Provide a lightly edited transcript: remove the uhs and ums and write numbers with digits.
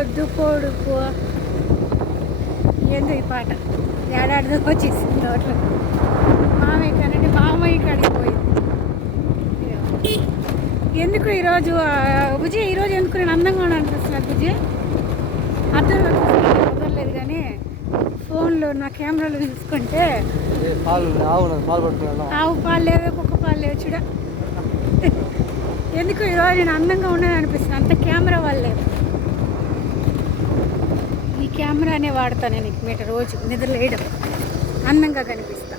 పొద్దు పొడుపు ఏందో ఈ పాట ఏడాదితో వచ్చేసింది నోట్లో. మామయ్య కానండి మామయ్య కాడికి పోయింది. ఎందుకు ఈరోజు బుజ్జి ఈరోజు ఎందుకు నేను అందంగా అనిపిస్తున్నా బుజ్జి? అర్థంలో కుదరలేదు కానీ ఫోన్లో నా కెమెరాలో చూసుకుంటే ఆవు పాలు లేవే కుక్క పాలు లేవు చూడ. ఎందుకు ఈరోజు నేను అందంగా ఉన్నాను అనిపిస్తుంది, అంత కెమెరా వల్లే. ఈ కెమెరానే వాడతాను నేను మీటర్ రోజు నిద్ర లేయడం అందంగా కనిపిస్తా.